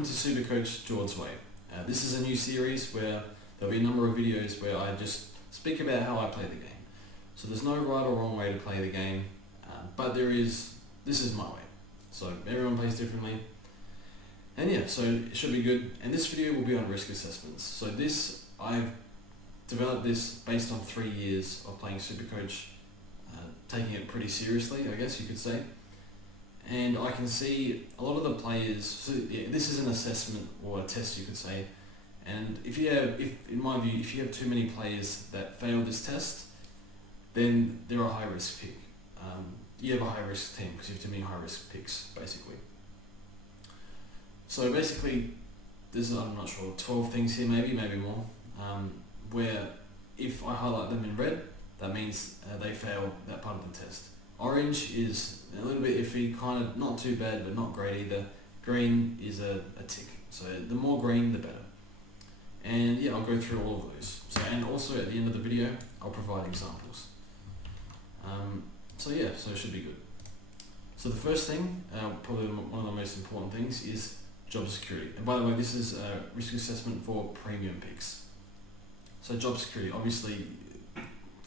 welcome to Supercoach Jords Way. This is a new series where there'll be a number of videos where I just speak about how I play the game. So there's no right or wrong way to play the game, but this is my way. So everyone plays differently. And yeah, so it should be good. And this video will be on risk assessments. So I've developed this based on 3 years of playing Supercoach, taking it pretty seriously, I guess you could say. And I can see a lot of the players, so yeah, this is an assessment or a test you could say, and in my view, if you have too many players that fail this test, then they're a high risk pick. You have a high risk team because you have too many high risk picks, basically. So basically, there's, I'm not sure, 12 things here, maybe more, where if I highlight them in red, that means they fail that part of the test. Orange is a little bit iffy, kind of not too bad, but not great either. Green is a tick. So the more green, the better. And yeah, I'll go through all of those. So, and also at the end of the video, I'll provide examples. So it should be good. So the first thing, probably one of the most important things, is job security. And by the way, this is a risk assessment for premium picks. So job security, obviously,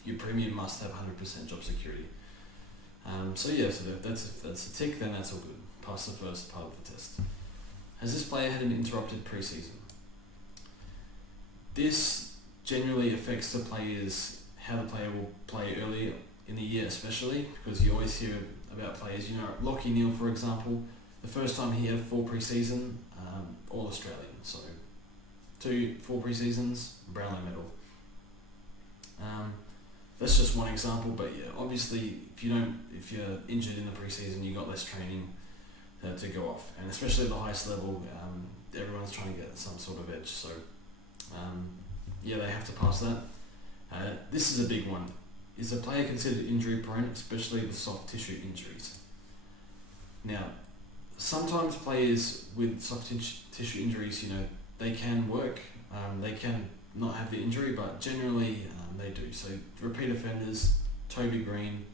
your premium must have 100% job security. So if that's a tick, then that's all good. Pass the first part of the test. Has this player had an interrupted preseason? This generally affects how the player will play early in the year, especially because you always hear about players. Lockie Neal, for example, the first time he had full preseason, all Australian. So 2 full preseasons, Brownlow medal. That's just one example, but yeah, obviously if you're injured in the preseason, you got less training to go off, and especially at the highest level, everyone's trying to get some sort of edge. So they have to pass that. This is a big one. Is a player considered injury prone, especially the soft tissue injuries? Now, sometimes players with soft tissue injuries, they can work, they can not have the injury, but generally they do. So repeat offenders, Toby Green,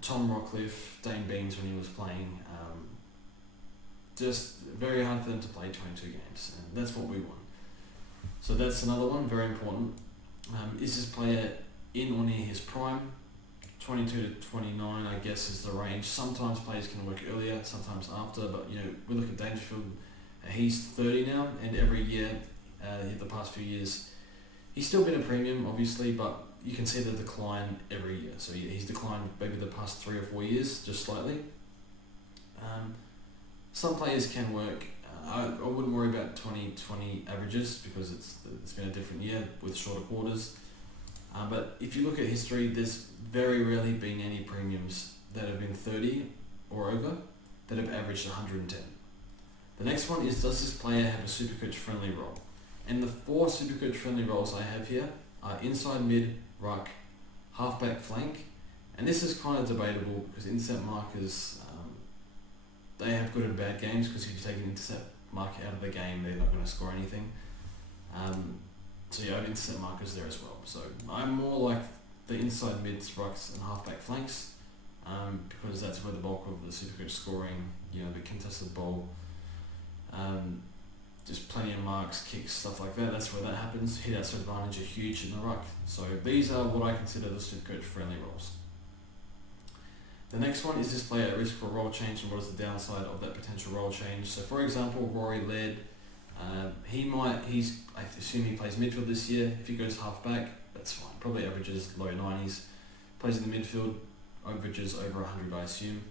Tom Rockcliffe, Dane Beans when he was playing, just very hard for them to play 22 games, and that's what we want. So that's another one, very important. Is this player in or near his prime? 22 to 29, I guess, is the range. Sometimes players can work earlier, sometimes after, but we look at Dangerfield, he's 30 now, and every year, the past few years, he's still been a premium, obviously, but you can see the decline every year. So he's declined maybe the past 3 or 4 years, just slightly. Some players can work. I wouldn't worry about 2020 averages because it's been a different year with shorter quarters. But if you look at history, there's very rarely been any premiums that have been 30 or over that have averaged 110. The next one is, does this player have a Supercoach friendly role? And the 4 Supercoach friendly roles I have here are inside mid, ruck, halfback, flank, and this is kind of debatable because intercept markers, they have good and bad games, because if you take an intercept marker out of the game, they're not going to score anything. I have intercept markers there as well. So I'm more like the inside mids, rucks, and halfback flanks, because that's where the bulk of the Supercoach scoring, the contested ball, just plenty of marks, kicks, stuff like that. That's where that happens. Hit-outs advantage are huge in the ruck. So these are what I consider the Supercoach friendly roles. The next one is, this player at risk for a role change, and what is the downside of that potential role change? So for example, Rory Laird, I assume he plays midfield this year. If he goes half-back, that's fine. Probably averages low 90s. Plays in the midfield, averages over 100, I assume.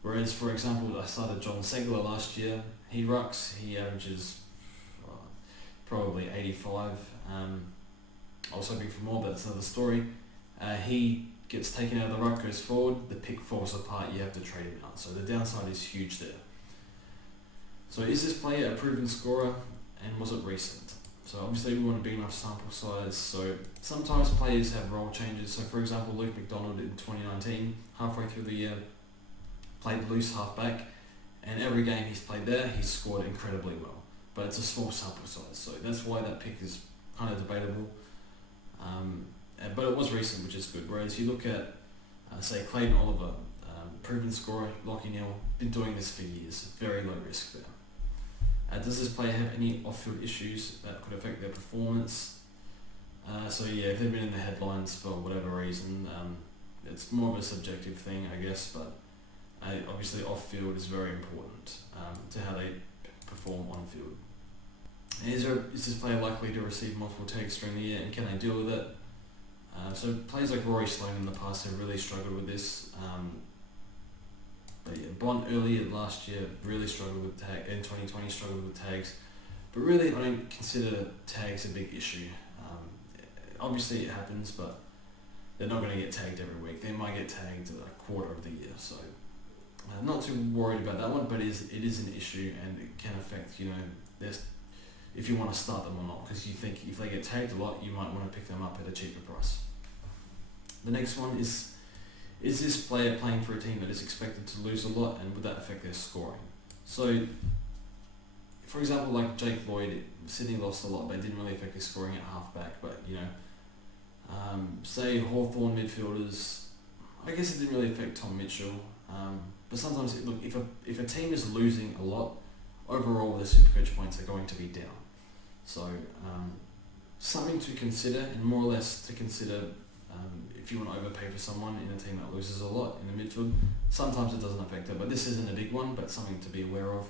Whereas, for example, I started John Segler last year. He rucks, he averages probably 85. I was hoping for more, but that's another story. He gets taken out of the ruck, goes forward, the pick falls apart, you have to trade him out. So the downside is huge there. So is this player a proven scorer, and was it recent? So obviously we want a big enough sample size. So sometimes players have role changes. So for example, Luke McDonald in 2019, halfway through the year, played loose halfback, and every game he's played there, he's scored incredibly well. But it's a small sample size, so that's why that pick is kind of debatable. But it was recent, which is good. Whereas you look at, say, Clayton Oliver, proven scorer, Lockie Neal, been doing this for years, very low risk there. Does this player have any off-field issues that could affect their performance? So yeah, if they've been in the headlines for whatever reason, it's more of a subjective thing, I guess, but obviously off-field is very important to how they perform on-field. And is this player likely to receive multiple tags during the year, and can they deal with it? So players like Rory Sloane in the past have really struggled with this. But yeah, Bond earlier last year really struggled with in 2020 struggled with tags. But really, I don't consider tags a big issue. Obviously it happens, but they're not going to get tagged every week. They might get tagged a quarter of the year, so not too worried about that one. But it is an issue, and it can affect if you want to start them or not, because you think if they get tagged a lot, you might want to pick them up at a cheaper price. The next one is this player playing for a team that is expected to lose a lot, and would that affect their scoring? So, for example, like Jake Lloyd, Sydney lost a lot, but it didn't really affect his scoring at halfback. But say Hawthorn midfielders, I guess it didn't really affect Tom Mitchell. But sometimes, if a team is losing a lot, overall their Supercoach points are going to be down. So something to consider, and more or less to consider if you want to overpay for someone in a team that loses a lot in the midfield. Sometimes it doesn't affect it, but this isn't a big one, but something to be aware of.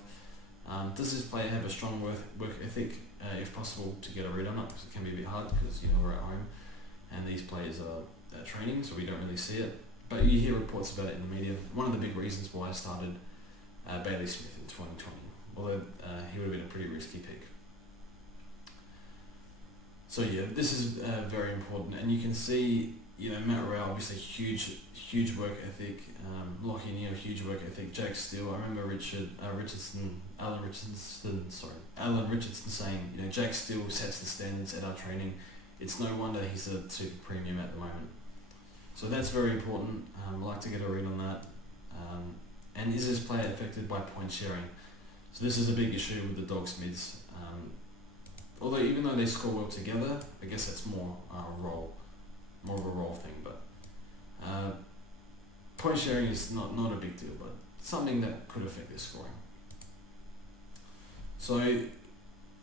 Does this player have a strong work ethic, if possible, to get a read on it? Because it can be a bit hard, because we're at home and these players are at training, so we don't really see it. But you hear reports about it in the media. One of the big reasons why I started Bailey Smith in 2020, although he would have been a pretty risky pick. So yeah, this is very important, and you can see, Matt Rao, obviously huge work ethic. Lockie Neal, huge work ethic. Jack Steele, I remember Alan Richardson saying, Jack Steele sets the standards at our training. It's no wonder he's a super premium at the moment. So that's very important. I'd like to get a read on that. And is this player affected by point sharing? So this is a big issue with the Dogs mids. Although even though they score well together, I guess that's more of a role thing. But point sharing is not a big deal, but something that could affect their scoring. So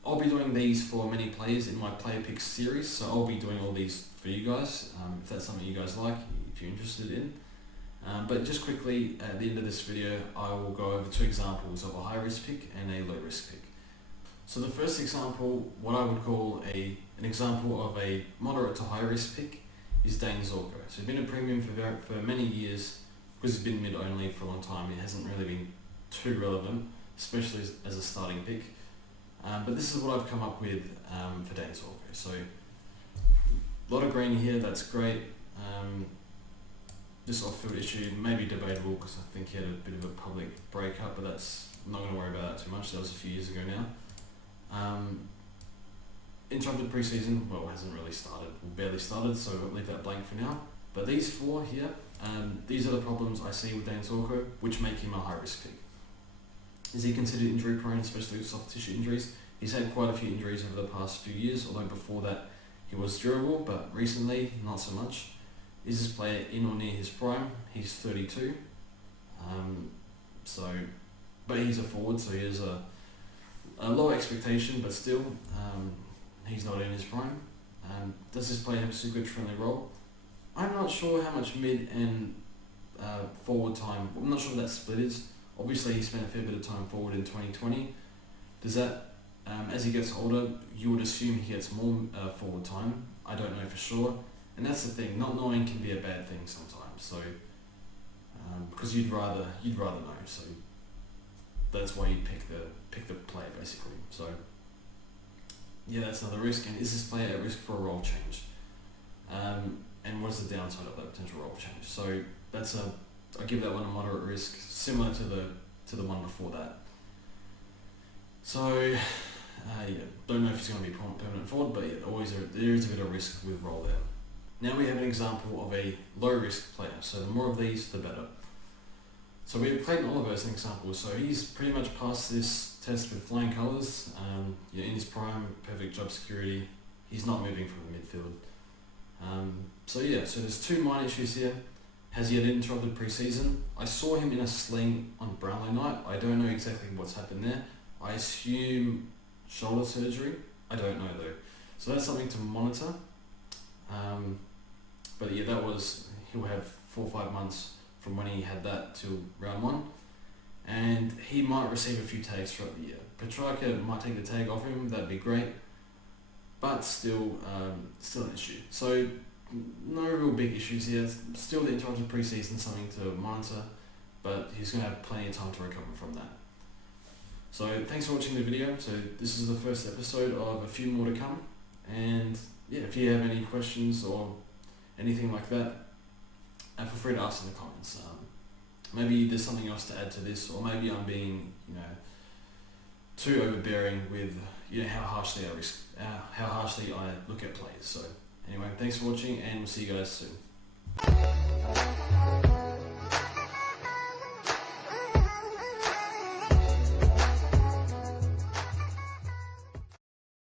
I'll be doing these for many players in my player picks series. So I'll be doing all these for you guys, if that's something you guys like, if you're interested in. But just quickly, at the end of this video, I will go over 2 examples of a high risk pick and a low risk pick. So the first example, what I would call an example of a moderate to high risk pick, is Dane Zorko. So he's been a premium for many years, because he's been mid only for a long time. It hasn't really been too relevant, especially as a starting pick. But this is what I've come up with for Dane Zorko. So a lot of green here, that's great. This off-field issue may be debatable, because I think he had a bit of a public breakup, but I'm not going to worry about that too much. That was a few years ago now. Interrupted pre-season, well, it hasn't really started, barely started, so I'll leave that blank for now. But these 4 here, these are the problems I see with Dane Zorko, which make him a high-risk pick. Is he considered injury prone, especially with soft tissue injuries? He's had quite a few injuries over the past few years, although before that he was durable, but recently not so much. Is this player in or near his prime? He's 32. But he's a forward, so he has a low expectation, but still, he's not in his prime. Does this player have a Supercoach friendly role? I'm not sure how much mid and forward time, I'm not sure what that split is. Obviously he spent a fair bit of time forward in 2020. Does that, as he gets older, you would assume he gets more forward time? I don't know for sure. And that's the thing, not knowing can be a bad thing sometimes. So, because you'd rather know. So that's why you pick the player basically. So yeah, that's another risk. And is this player at risk for a role change? And what is the downside of that potential role change? So I give that one a moderate risk, similar to the one before that. So yeah, don't know if he's going to be permanent forward, but yeah, there is a bit of risk with role there. Now we have an example of a low risk player. So the more of these, the better. So we have Clayton Oliver as an example. So he's pretty much passed this test with flying colours. In his prime, perfect job security. He's not moving from the midfield. So there's 2 minor issues here. Has he had an interrupted pre-season? I saw him in a sling on Brownlow night. I don't know exactly what's happened there. I assume shoulder surgery. I don't know though. So that's something to monitor. But yeah, he'll have 4 or 5 months from when he had that till round 1. And he might receive a few tags throughout the year. Petrarca might take the tag off him, that'd be great. But still an issue. So no real big issues here. Still the interrupted preseason, something to monitor, but he's going to have plenty of time to recover from that. So thanks for watching the video. So this is the first episode of a few more to come. And yeah, if you have any questions or anything like that, feel free to ask in the comments. Maybe there's something else to add to this, or maybe I'm being, too overbearing with how harshly I look at plays. So anyway, thanks for watching, and we'll see you guys soon.